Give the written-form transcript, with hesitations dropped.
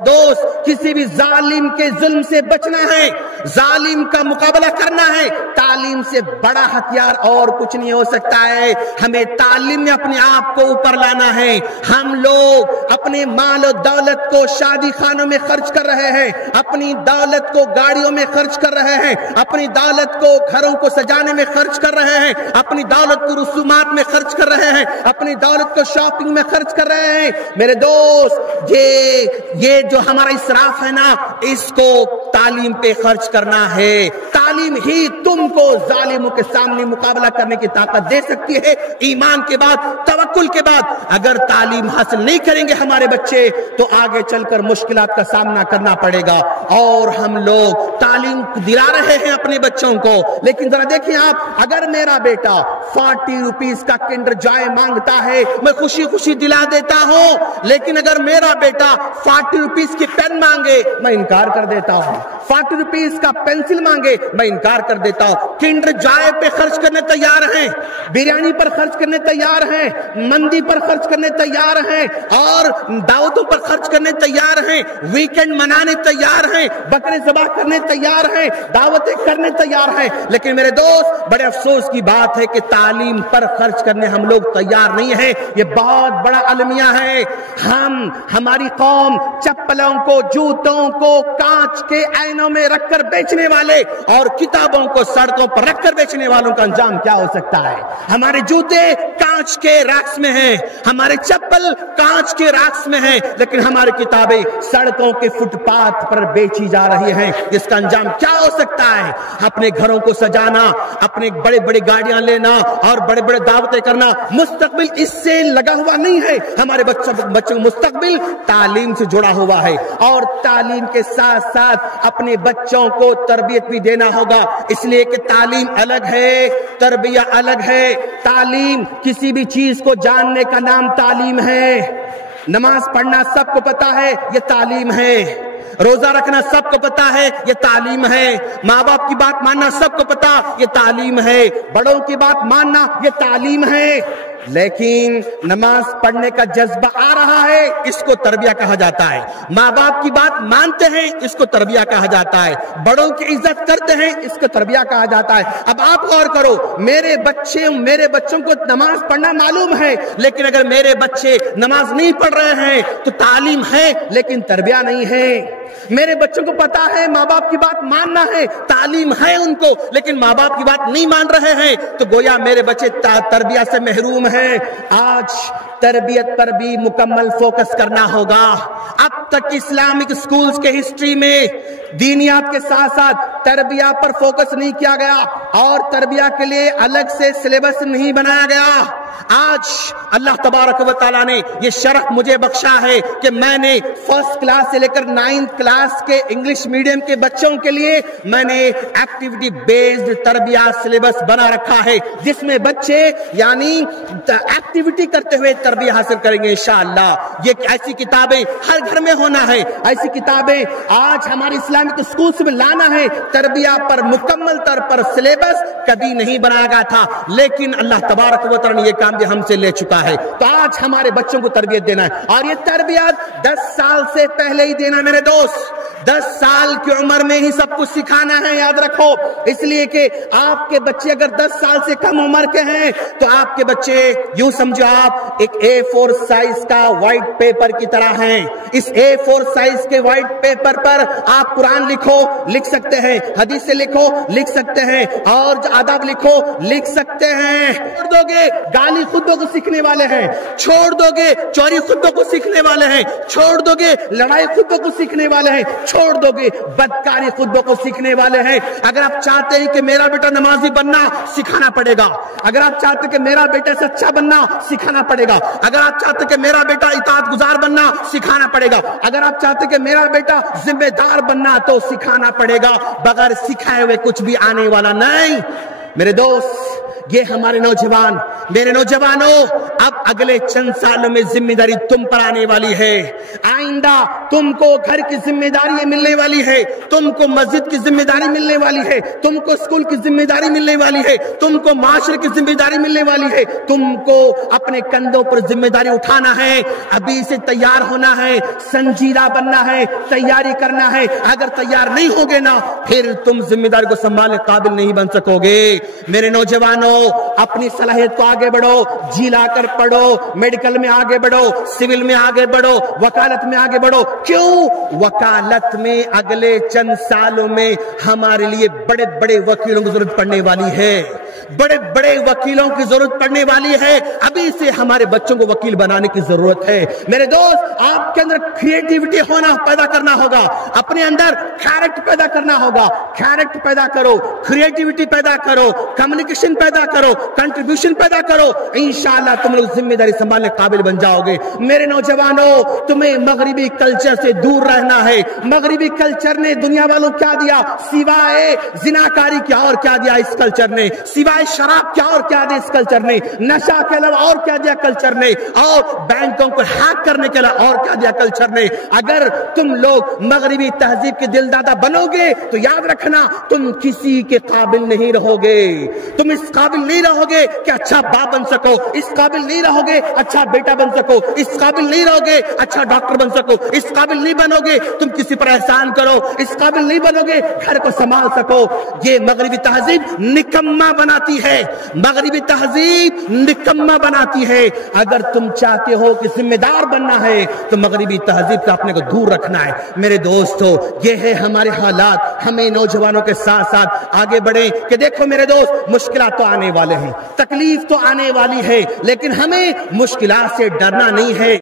دوست کسی بھی ظالم کے ظلم سے بچنا ہے، ظالم کا مقابلہ کرنا ہے، تعلیم سے بڑا ہتھیار اور کچھ نہیں ہو سکتا ہے۔ ہمیں تعلیم میں اپنے آپ کو اوپر لانا ہے۔ ہم لوگ اپنے مال و دولت کو شادی خانوں میں خرچ کر رہے ہیں، اپنی دولت کو گاڑیوں میں خرچ کر رہے ہیں، اپنی دولت کو گھروں کو سجانے میں خرچ کر رہے ہیں، اپنی دولت کو رسومات میں خرچ کر رہے ہیں، اپنی دولت کو شاپنگ میں خرچ کر رہے ہیں۔ میرے دوست یہ جو ہمارا اسراف ہے نا، اس کو تعلیم پہ خرچ کرنا ہے۔ تعلیم ہی تم کو ظالموں کے سامنے مقابلہ کرنے کی طاقت دے سکتی ہے، ایمان کے بعد، توکل کے بعد۔ اگر تعلیم حاصل نہیں کریں گے ہمارے بچے تو آگے چل کر مشکلات کا سامنا کرنا پڑے گا۔ اور ہم لوگ تعلیم دلا رہے ہیں اپنے بچوں کو، لیکن ذرا دیکھیں آپ، اگر میرا بیٹا 40 روپیز کا کنڈر جوائے مانگتا ہے، میں خوشی خوشی دلا دیتا ہوں، لیکن اگر میرا بیٹا 40 روپیز کی پین مانگے میں انکار کر دیتا ہوں، 40 روپیز کا پینسل مانگے میں انکار کر دیتا ہوں۔ کنڈر جوائے پہ خرچ کرنے تیار ہیں، بریانی پر خرچ کرنے تیار ہیں، مندی پر خرچ کرنے تیار ہیں، اور دعوتوں پر خرچ کرنے تیار ہیں، ویکنڈ منانے تیار ہیں، بکرے ذبح کرنے تیار ہیں، دعوتیں کرنے تیار ہیں، لیکن میرے دوست بڑے افسوس کی بات ہے کہ تعلیم پر خرچ کرنے ہم لوگ تیار نہیں ہیں۔ یہ بہت بڑا المیہ ہے۔ ہماری قوم چپلوں کو، جوتوں کو کانچ کے آئینوں میں رکھ کر بیچنے والے اور کتابوں کو سڑکوں پر رکھ کر بیچنے والوں کا انجام کیا ہو سکتا ہے؟ ہمارے جوتے کانچ کے راکس میں ہیں، ہمارے چپل کانچ کے راکس میں ہیں، لیکن ہماری کتابیں سڑکوں کے فٹ پاتھ پر بیچی جا رہی ہیں۔ اس کا انجام کیا ہو سکتا ہے؟ اپنے گھروں کو سجانا، اپنے بڑے بڑے گاڑیاں لینا اور بڑے بڑے دعوتیں کرنا مستقبل اس سے لگا ہوا نہیں ہے۔ ہمارے بچوں کا مستقبل تعلیم سے جڑا ہوا ہے، اور تعلیم کے ساتھ ساتھ اپنے بچوں کو تربیت بھی دینا ہوگا، اس لیے کہ تعلیم الگ ہے، تربیت الگ ہے۔ تعلیم کسی بھی چیز کو جاننے کا نام تعلیم ہے۔ نماز پڑھنا سب کو پتا ہے، یہ تعلیم ہے۔ روزہ رکھنا سب کو پتا ہے، یہ تعلیم ہے۔ ماں باپ کی بات ماننا سب کو پتا، یہ تعلیم ہے۔ بڑوں کی بات ماننا یہ تعلیم ہے۔ لیکن نماز پڑھنے کا جذبہ آ رہا ہے، اس کو تربیہ کہا جاتا ہے۔ ماں باپ کی بات مانتے ہیں، اس کو تربیہ کہا جاتا ہے۔ بڑوں کی عزت کرتے ہیں، اس کو تربیہ کہا جاتا ہے۔ اب آپ غور کرو، میرے بچوں کو نماز پڑھنا معلوم ہے، لیکن اگر میرے بچے نماز نہیں پڑھ رہے ہیں تو تعلیم ہے لیکن تربیہ نہیں ہے۔ میرے بچوں کو پتا ہے ماں باپ کی بات ماننا ہے، تعلیم ہے ان کو، لیکن ماں باپ کی بات نہیں مان رہے ہیں، تو گویا میرے بچے تربیت سے محروم ہیں۔ آج تربیت پر بھی مکمل فوکس کرنا ہوگا۔ اب تک اسلامک سکولز کے ہسٹری میں دینیات کے ساتھ ساتھ تربیہ پر فوکس نہیں کیا گیا، اور تربیہ کے لیے الگ سے سلیبس نہیں بنایا گیا۔ آج اللہ تبارک و تعالیٰ نے یہ شرف مجھے بخشا ہے کہ میں نے 1st کلاس سے لے کر 9th کلاس کے انگلش میڈیم کے بچوں کے لیے میں نے ایکٹیویٹی بیسڈ تربیہ سلیبس بنا رکھا ہے، جس میں بچے یعنی ایکٹیویٹی کرتے ہوئے تربیہ حاصل کریں گے انشاءاللہ۔ یہ ایسی کتابیں ہر گھر میں ہونا ہے، ایسی کتابیں آج ہمارے اسلامک اسکولز میں لانا ہے۔ تربیہ پر مکمل طور پر سلیبس کبھی نہیں بنایا گیا تھا، لیکن اللہ تبارک و تعالیٰ نے یہ کام بھی ہم سے لے چکا ہے۔ تو آج ہمارے بچوں کو تربیت دینا ہے، اور یہ تربیت 10 سال سے پہلے ہی دینا میرے دوست۔ 10 سال کی عمر میں ہی سب کچھ سکھانا ہے، یاد رکھو، اس لیے کہ آپ کے بچے اگر 10 سال سے کم عمر کے ہیں تو آپ کے بچے یوں سمجھو آپ ایک A4 سائز کا وائٹ پیپر کی طرح ہیں۔ اس A4 سائز کے وائٹ پیپر پر آپ قرآن لکھ سکتے ہیں، حدیث سے لکھ سکتے ہیں، اور آداب لکھ سکتے ہیں۔ چھوڑ دو گے گالی خطبوں کو سیکھنے والے ہیں، چھوڑ دو گے چوری خطبوں کو سیکھنے والے ہیں، چھوڑ دو گے لڑائی خطبوں کو سیکھنے والے ہیں، چھوڑ دو گے بدکاری خطبوں کو سیکھنے والے ہیں۔ اگر آپ چاہتے ہیں کہ میرا بیٹا نمازی بننا، سکھانا پڑے گا۔ اگر آپ چاہتے ہیں کہ میرا بیٹا سچا بننا، سکھانا پڑے گا۔ اگر آپ چاہتے ہیں کہ میرا بیٹا اطاعت گزار بننا، سکھانا پڑے گا۔ اگر آپ چاہتے ہیں کہ میرا بیٹا ذمہ دار بننا، تو سکھانا پڑے گا۔ بغیر سکھائے ہوئے کچھ بھی آنے والا نہیں۔ میرے دوست، یہ ہمارے نوجوان، میرے نوجوانوں، اب اگلے چند سالوں میں ذمہ داری تم پر آنے والی ہے۔ آئندہ تم کو گھر کی ذمہ داری ملنے والی ہے، تم کو مسجد کی ذمہ داری ملنے والی ہے، تم کو اسکول کی ذمہ داری ملنے والی ہے، تم کو معاشرے کی ذمہ داری ملنے والی ہے، تم کو اپنے کندھوں پر ذمہ داری اٹھانا ہے۔ ابھی سے تیار ہونا ہے، سنجیدہ بننا ہے، تیاری کرنا ہے۔ اگر تیار نہیں ہوگے نا، پھر تم ذمہ داری کو سنبھالنے قابل نہیں بن سکو گے۔ میرے نوجوانوں، اپنی صلاحیت کو آگے بڑھو، جی لا کر پڑھو، میڈیکل میں آگے بڑھو، سول میں آگے بڑھو، وکالت میں آگے بڑھو۔ کیوں؟ وکالت میں اگلے چند سالوں میں ہمارے لیے بڑے بڑے وکیلوں کی ضرورت پڑنے والی ہے، بڑے بڑے وکیلوں کی ضرورت پڑنے والی ہے۔ ابھی سے ہمارے بچوں کو وکیل بنانے کی ضرورت ہے۔ میرے دوست، آپ کے اندر کریٹیوٹی ہونا پیدا کرنا ہوگا، اپنے اندر کیریکٹر پیدا کرنا ہوگا۔ کیریکٹر پیدا کرو، کریٹیوٹی پیدا کرو، کمیونیکیشن پیدا کرو، کنٹریبیوشن پیدا کرو، انشاءاللہ تم لوگ ذمہ داری سنبھالنے قابل بن جاؤ گے۔ میرے نوجوانوں، تمہیں مغربی کلچر سے دور رہنا ہے۔ مغربی کلچر نے دنیا والوں کیا دیا؟ سوائے زناکاری کیا اور کیا دیا اس کلچر نے؟ سوائے شراب کیا اور کیا دیا اس کلچر نے؟ نشہ کے علاوہ اور کیا دیا کلچر نے؟ اور بینکوں کو ہیک کرنے کے علاوہ اور کیا دیا کلچر نے؟ اگر تم لوگ مغربی تہذیب کے دل دادا بنو گے تو یاد رکھنا، تم کسی کے قابل نہیں رہو گے۔ تم اس قابل نہیں رہو گے کہ اچھا باپ بن سکو، اس قابل نہیں رہو گے اچھا بیٹا بن سکو، اس قابل نہیں رہو گے اچھا ڈاکٹر بن سکو، اس قابل نہیں بنو گے تم کسی پر احسان کرو، اس قابل نہیں بنو گے گھر کو سنبھال سکو۔ یہ مغربی تہذیب نکما بناتی ہے، مغربی تہذیب نکما بناتی ہے۔ اگر تم چاہتے ہو کہ ذمہ دار بننا ہے تو مغربی تہذیب کا اپنے کو دور رکھنا ہے۔ میرے دوستو، یہ ہے ہمارے حالات۔ ہمیں نوجوانوں کے ساتھ ساتھ آگے بڑھیں کہ دیکھو میرے دوست، مشکلات تو آنے والے ہیں، تکلیف تو آنے والی ہے، لیکن ہمیں مشکلات سے ڈرنا نہیں ہے۔